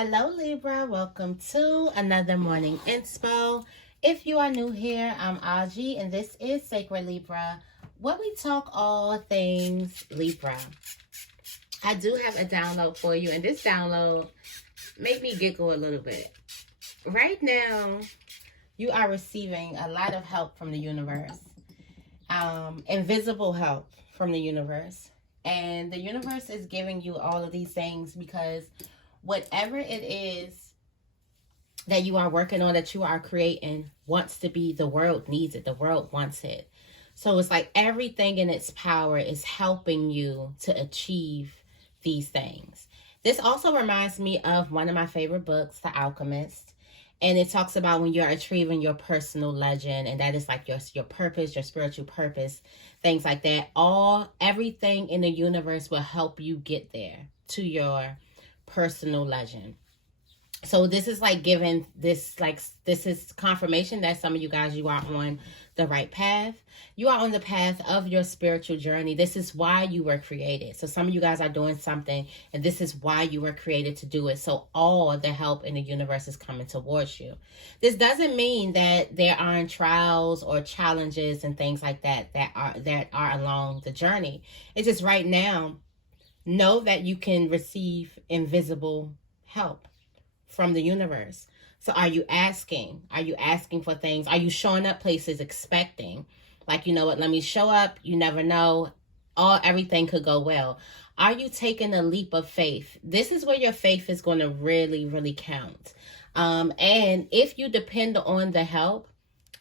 Hello Libra, welcome to another morning inspo. If you are new here, I'm Auji and this is Sacred Libra, where we talk all things Libra. I do have a download for you, and this download made me giggle a little bit. Right now, you are receiving a lot of help from the universe, invisible help from the universe. And the universe is giving you all of these things because whatever it is that you are working on, that you are creating, wants to be, the world needs it. The world wants it. So it's like everything in its power is helping you to achieve these things. This also reminds me of one of my favorite books, The Alchemist. And it talks about when you're achieving your personal legend, and that is like your purpose, your spiritual purpose, things like that. Everything in the universe will help you get there to your personal legend. So this is like giving this is confirmation that some of you guys, you are on the right path. You are on the path of your spiritual journey. This is why you were created. So some of you guys are doing something, and this is why you were created to do it. So all the help in the universe is coming towards you. This doesn't mean that there aren't trials or challenges and things like that are along the journey. It's just right now, know that you can receive invisible help from the universe. So are you asking? Are you asking for things? Are you showing up places expecting? Like, you know what, let me show up. You never know. Everything could go well. Are you taking a leap of faith? This is where your faith is going to really, really count. And if you depend on the help,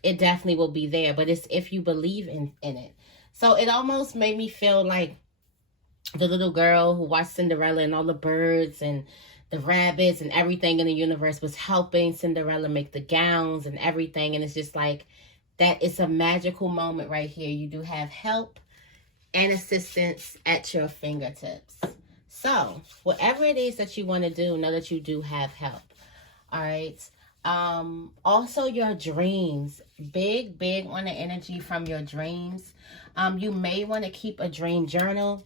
it definitely will be there. But it's if you believe in it. So it almost made me feel like the little girl who watched Cinderella, and all the birds and the rabbits and everything in the universe was helping Cinderella make the gowns and everything. And it's just like that. It's a magical moment right here. You do have help and assistance at your fingertips. So whatever it is that you want to do, know that you do have help. All right. Also your dreams, big on the energy from your dreams. You may want to keep a dream journal,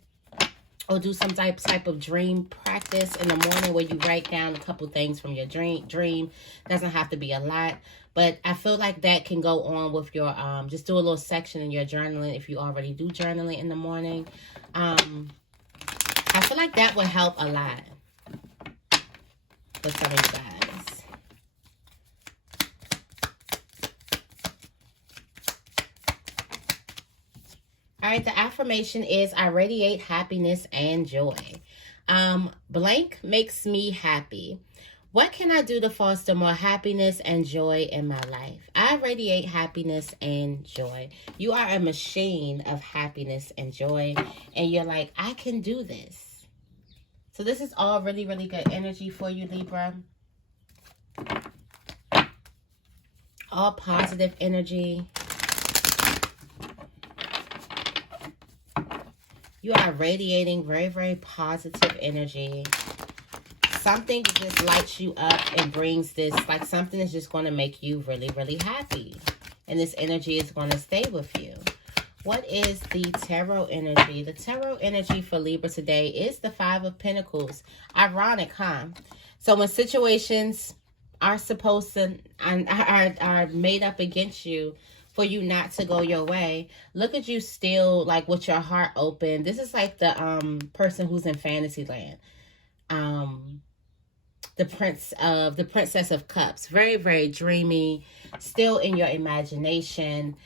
or do some type of dream practice in the morning where you write down a couple things from your dream. Doesn't have to be a lot, but I feel like that can go on with your, just do a little section in your journaling if you already do journaling in the morning. I feel like that would help a lot for some of you guys. All right, the affirmation is, I radiate happiness and joy. Blank makes me happy. What can I do to foster more happiness and joy in my life? I radiate happiness and joy. You are a machine of happiness and joy, and you're like, I can do this. So this is all really, really good energy for you, Libra. All positive energy. You are radiating very, very positive energy. Something just lights you up and brings this, like something is just going to make you really, really happy. And this energy is going to stay with you. What is the tarot energy? The tarot energy for Libra today is the Five of Pentacles. Ironic, huh? So when situations are supposed to, are made up against you, for you not to go your way, look at you still, like, with your heart open. This is like the person who's in Fantasyland. The Princess of Cups. Very, very dreamy, still in your imagination.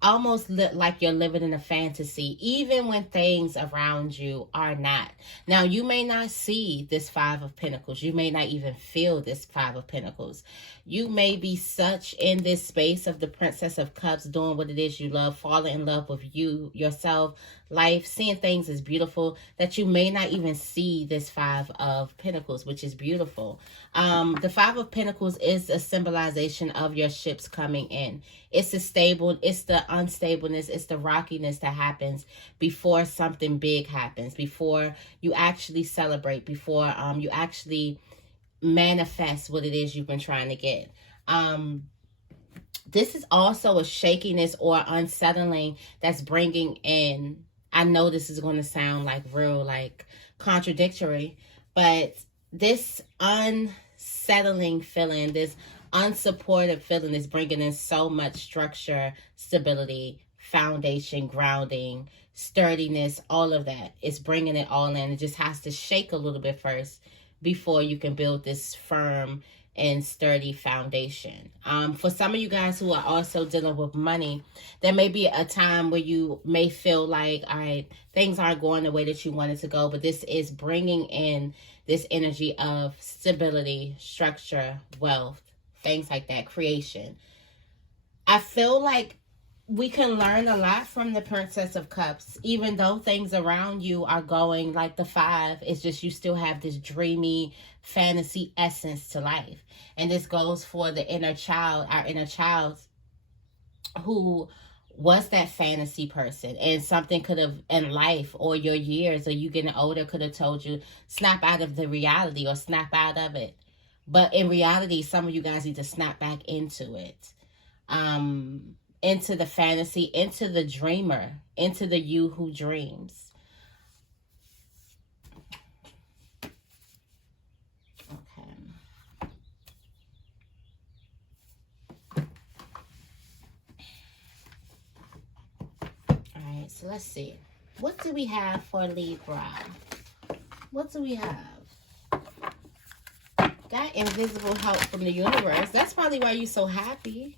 Almost like you're living in a fantasy, even when things around you are not. Now, you may not see this Five of Pentacles. You may not even feel this Five of Pentacles. You may be such in this space of the Princess of Cups, doing what it is you love, falling in love with you, yourself, life, seeing things as beautiful, that you may not even see this Five of Pentacles, which is beautiful. The Five of Pentacles is a symbolization of your ships coming in. It's the unstableness, it's the rockiness that happens before something big happens, before you actually celebrate, before you actually manifest what it is you've been trying to get. This is also a shakiness or unsettling that's bringing in, I know this is going to sound like real, like contradictory, but this unsettling feeling, this unsupported feeling is bringing in so much structure, stability, foundation, grounding, sturdiness, all of that. It's bringing it all in. It just has to shake a little bit first before you can build this firm and sturdy foundation. For some of you guys who are also dealing with money, there may be a time where you may feel like, all right, things aren't going the way that you wanted to go, but this is bringing in this energy of stability, structure, wealth, things like that, creation. I feel like we can learn a lot from the Princess of Cups, even though things around you are going like the 5. It's just you still have this dreamy fantasy essence to life. And this goes for the inner child, our inner child, who was that fantasy person, and something could have in life or your years or you getting older could have told you snap out of the reality or snap out of it. But in reality, some of you guys need to snap back into it. Into the fantasy, into the dreamer, into the you who dreams. Okay. All right, so let's see. What do we have for Libra? What do we have? Got invisible help from the universe. That's probably why you're so happy.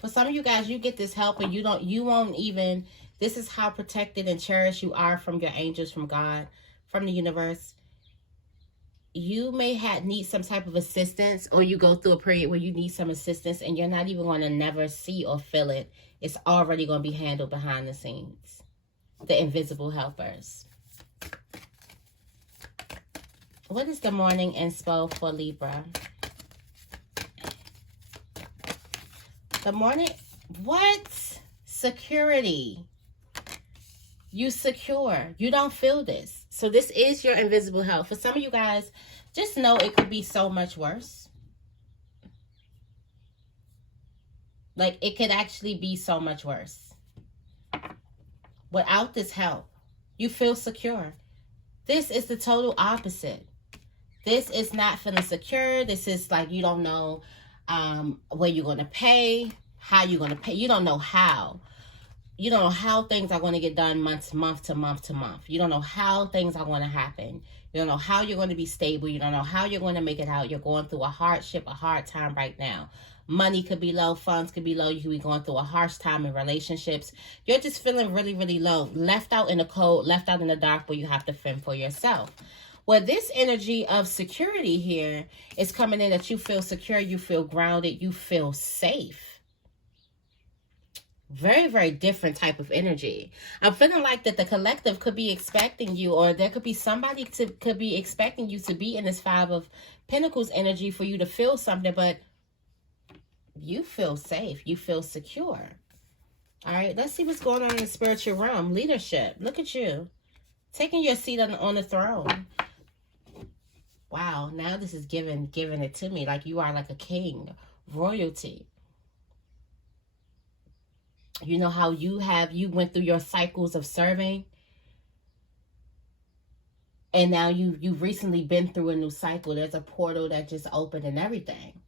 For some of you guys, you get this help and you won't even, this is how protected and cherished you are from your angels, from God, from the universe. You may need some type of assistance, or you go through a period where you need some assistance and you're not even going to never see or feel it. It's already going to be handled behind the scenes. The invisible helpers. What is the morning inspo for Libra? The morning, what? Security. You secure. You don't feel this. So this is your invisible help. For some of you guys, just know it could be so much worse. Like, it could actually be so much worse. Without this help, you feel secure. This is the total opposite. This is not feeling secure. This is like you don't know where you're going to pay, how you're going to pay. You don't know how. You don't know how things are going to get done month to month. You don't know how things are going to happen. You don't know how you're going to be stable. You don't know how you're going to make it out. You're going through a hardship, a hard time right now. Money could be low. Funds could be low. You could be going through a harsh time in relationships. You're just feeling really, really low. Left out in the cold, left out in the dark where you have to fend for yourself. Well, this energy of security here is coming in that you feel secure, you feel grounded, you feel safe. Very, very different type of energy. I'm feeling like that the collective could be expecting you, or there could be somebody could be expecting you to be in this 5 of Pentacles energy for you to feel something, but you feel safe. You feel secure. All right, let's see what's going on in the spiritual realm. Leadership. Look at you. Taking your seat on the throne. Wow, now this is giving it to me like you are like a king, royalty. You know how you went through your cycles of serving, and now you've recently been through a new cycle. There's a portal that just opened and everything.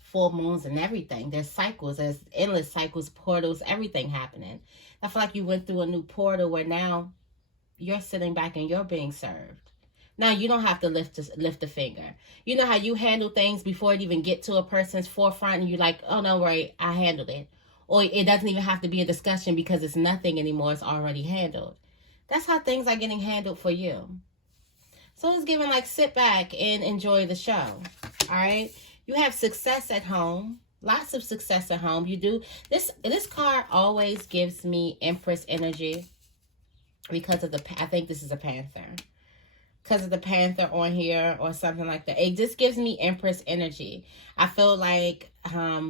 Full moons and everything. There's cycles, there's endless cycles, portals, everything happening. I feel like you went through a new portal where now you're sitting back and you're being served. Now, you don't have to lift a finger. You know how you handle things before it even get to a person's forefront and you're like, oh, no, right, I handled it. Or it doesn't even have to be a discussion because it's nothing anymore. It's already handled. That's how things are getting handled for you. So it's giving like sit back and enjoy the show. All right. You have success at home. Lots of success at home. You do. This card always gives me Empress energy because of I think this is a Panther. Because of the Panther on here or something like that. It just gives me Empress energy. I feel like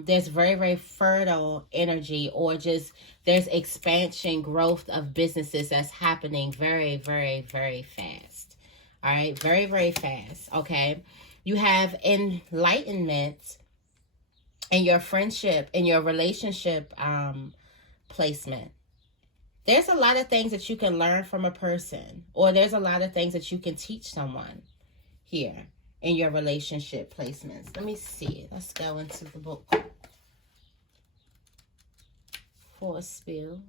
there's very, very fertile energy, or just there's expansion, growth of businesses that's happening very, very, very fast. All right. Very, very fast. Okay. You have Enlightenment in your friendship, in your relationship placement. There's a lot of things that you can learn from a person, or there's a lot of things that you can teach someone here in your relationship placements. Let me see. Let's go into the book for a spill.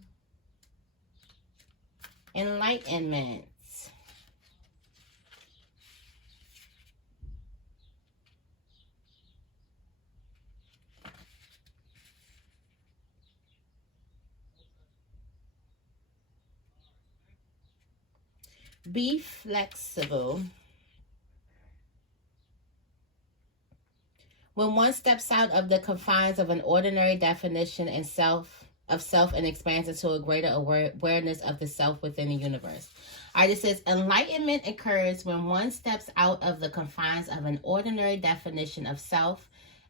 Enlightenment. Be flexible. When one steps out of the confines of an ordinary definition and self and expands into a greater awareness of the self within the universe. All right, it says enlightenment occurs when one steps out of the confines of an ordinary definition of self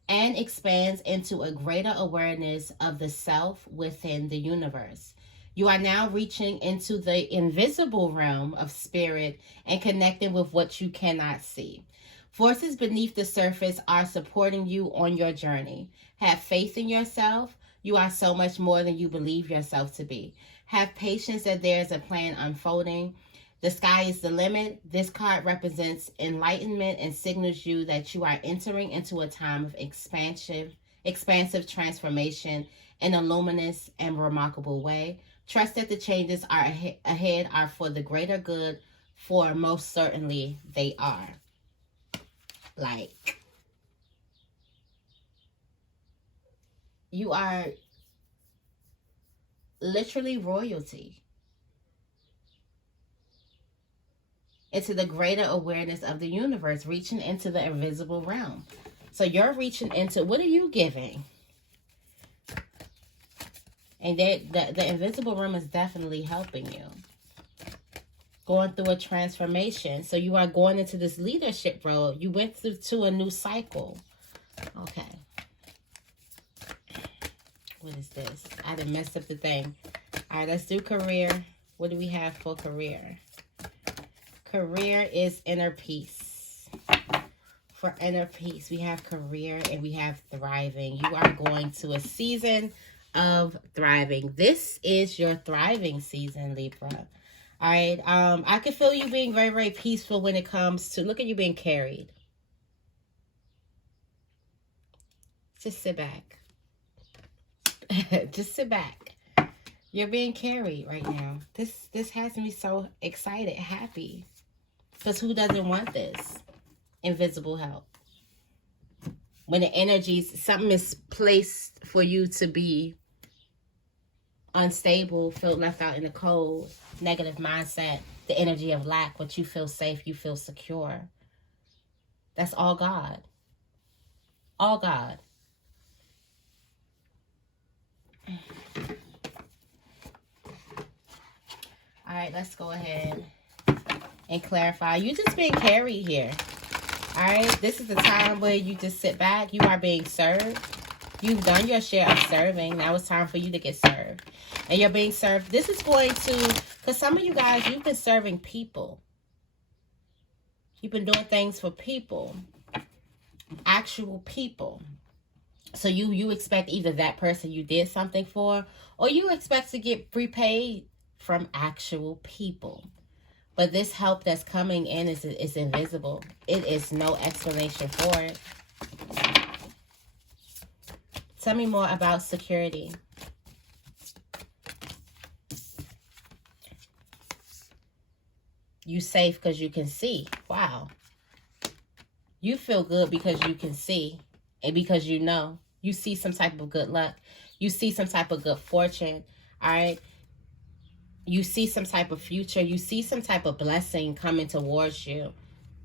and expands into a greater awareness of the self within the universe. You are now reaching into the invisible realm of spirit and connecting with what you cannot see. Forces beneath the surface are supporting you on your journey. Have faith in yourself. You are so much more than you believe yourself to be. Have patience that there is a plan unfolding. The sky is the limit. This card represents enlightenment and signals you that you are entering into a time of expansive transformation in a luminous and remarkable way. Trust that the changes are ahead are for the greater good, for most certainly they are. Like, you are literally royalty into the greater awareness of the universe, reaching into the invisible realm. So you're reaching into, what are you giving? And the invisible realm is definitely helping you. Going through a transformation. So you are going into this leadership role. You went through to a new cycle. Okay. What is this? I done messed up the thing. All right, let's do career. What do we have for career? Career is inner peace. For inner peace, we have career and we have thriving. You are going to a season of thriving. This is your thriving season, Libra. All right. I can feel you being very, very peaceful when it comes to, look at you being carried. Just sit back. Just sit back. You're being carried right now. This has me so excited, happy. Because who doesn't want this? Invisible help. When the energies, something is placed for you to be unstable, feel left out in the cold, negative mindset, the energy of lack, but you feel safe, you feel secure. That's all God. All God. All right, let's go ahead and clarify. You just being carried here. All right, this is the time where you just sit back. You are being served. You've done your share of serving. Now it's time for you to get served. And you're being served. This is going to, because some of you guys, you've been serving people. You've been doing things for people. Actual people. So you expect either that person you did something for, or you expect to get repaid from actual people. But this help that's coming in is invisible. It is no explanation for it. Tell me more about security. You safe because you can see. Wow. You feel good because you can see. And because you know. You see some type of good luck. You see some type of good fortune. All right. You see some type of future. You see some type of blessing coming towards you.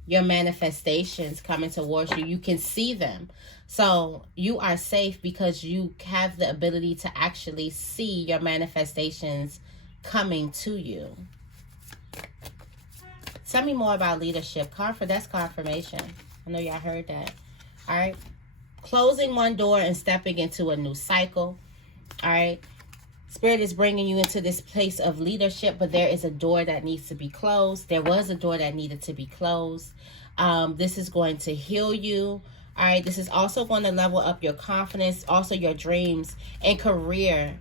Your manifestations coming towards you. You can see them. So you are safe because you have the ability to actually see your manifestations coming to you. Tell me more about leadership. That's confirmation. I know y'all heard that. All right. Closing one door and stepping into a new cycle. All right. Spirit is bringing you into this place of leadership, but there is a door that needs to be closed. There was a door that needed to be closed. This is going to heal you. All right, this is also going to level up your confidence, also your dreams, and career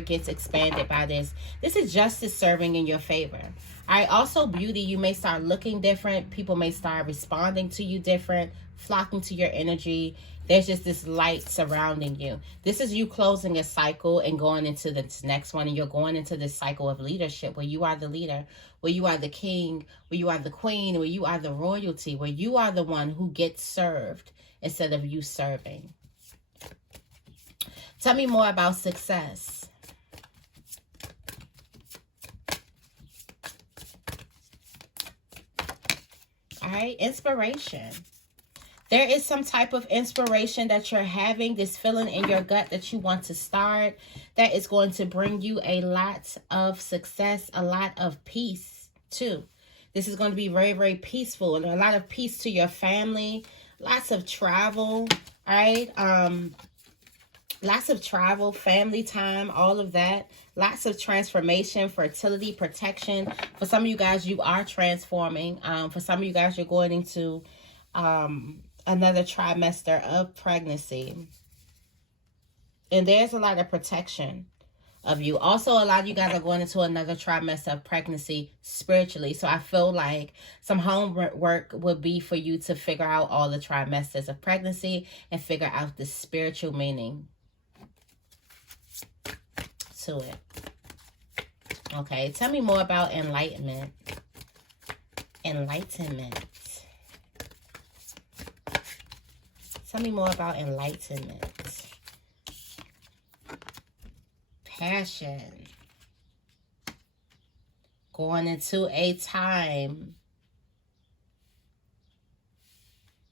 gets expanded by this. This is justice serving in your favor. All right, also beauty, you may start looking different. People may start responding to you different, flocking to your energy. There's just this light surrounding you. This is you closing a cycle and going into the next one, and you're going into this cycle of leadership where you are the leader, where you are the king, where you are the queen, where you are the royalty, where you are the one who gets served instead of you serving. Tell me more about success. All right, inspiration. There is some type of inspiration that you're having, this feeling in your gut that you want to start, that is going to bring you a lot of success, a lot of peace too. This is going to be very, very peaceful, and a lot of peace to your family, lots of travel, all right? Lots of travel, family time, all of that. Lots of transformation, fertility, protection. For some of you guys, you are transforming. For some of you guys, you're going into another trimester of pregnancy. And there's a lot of protection of you. Also, a lot of you guys are going into another trimester of pregnancy spiritually. So I feel like some homework would be for you to figure out all the trimesters of pregnancy and figure out the spiritual meaning to it. Okay, tell me more about enlightenment. Enlightenment. Tell me more about enlightenment. Passion. Going into a time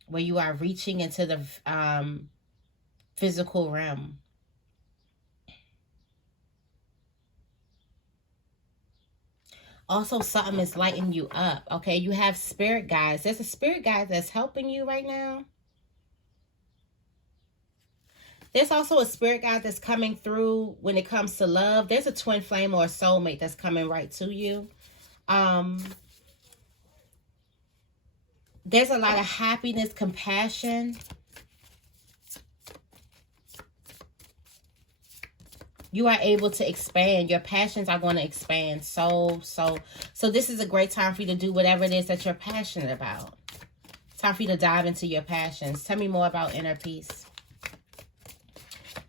where you are reaching into the physical realm. Also, something is lighting you up. Okay, you have spirit guides. There's a spirit guide that's helping you right now. There's also a spirit guide that's coming through when it comes to love. There's a twin flame or a soulmate that's coming right to you. There's a lot of happiness, compassion. You are able to expand. Your passions are going to expand. So this is a great time for you to do whatever it is that you're passionate about. Time for you to dive into your passions. Tell me more about inner peace.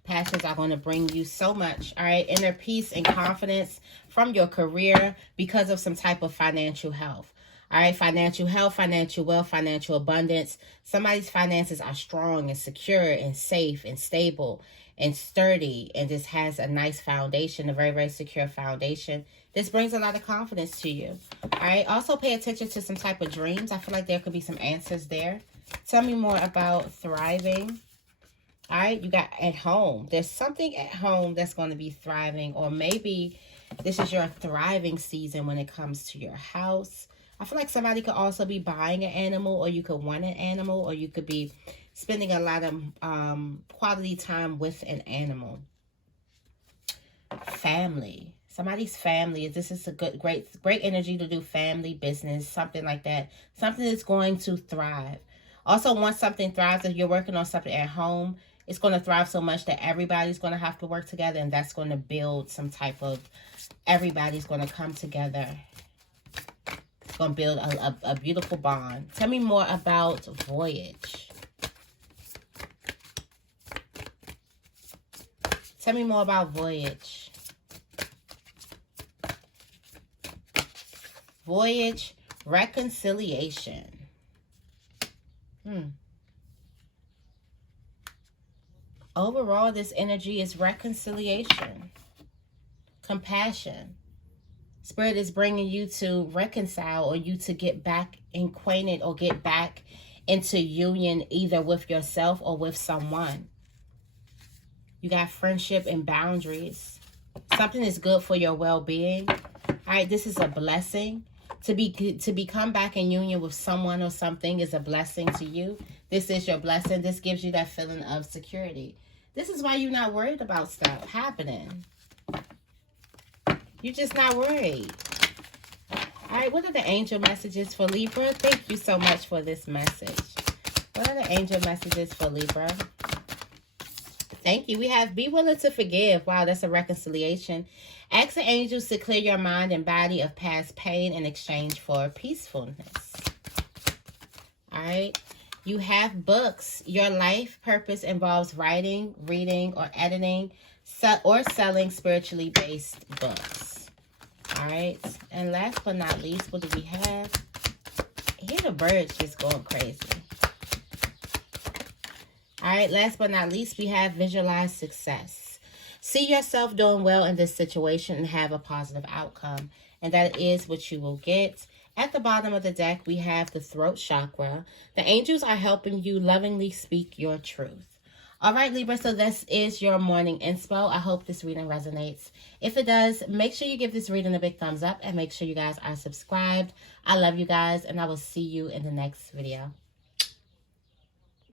Passions are going to bring you so much. All right, inner peace and confidence from your career because of some type of financial health. All right, financial health, financial wealth, financial abundance. Somebody's finances are strong and secure and safe and stable and sturdy, and this has a nice foundation, a very, very secure foundation. This brings a lot of confidence to you. All right, also pay attention to some type of dreams. I feel like there could be some answers there. Tell me more about thriving. All right, you got at home. There's something at home that's going to be thriving, or maybe this is your thriving season when it comes to your house. I feel like somebody could also be buying an animal, or you could want an animal, or you could be spending a lot of quality time with an animal. Family. Somebody's family. This is a great energy to do family, business, something like that. Something that's going to thrive. Also, once something thrives, if you're working on something at home, it's going to thrive so much that everybody's going to have to work together, and that's going to build some type of, everybody's going to come together. It's going to build a beautiful bond. Tell me more about voyage. Tell me more about voyage. Voyage, reconciliation. Overall, this energy is reconciliation, compassion. Spirit is bringing you to reconcile, or you to get back acquainted, or get back into union either with yourself or with someone. You got friendship and boundaries. Something is good for your well-being. All right, this is a blessing. To become back in union with someone or something is a blessing to you. This is your blessing. This gives you that feeling of security. This is why you're not worried about stuff happening. You're just not worried. All right, what are the angel messages for Libra? Thank you so much for this message. What are the angel messages for Libra? Thank you. We have be willing to forgive. Wow, that's a reconciliation. Ask the angels to clear your mind and body of past pain in exchange for peacefulness. All right. You have books. Your life purpose involves writing, reading, or editing, or selling spiritually based books. All right. And last but not least, what do we have? Here the birds just going crazy. All right, last but not least, we have visualize success. See yourself doing well in this situation and have a positive outcome. And that is what you will get. At the bottom of the deck, we have the throat chakra. The angels are helping you lovingly speak your truth. All right, Libra, so this is your morning inspo. I hope this reading resonates. If it does, make sure you give this reading a big thumbs up and make sure you guys are subscribed. I love you guys, and I will see you in the next video.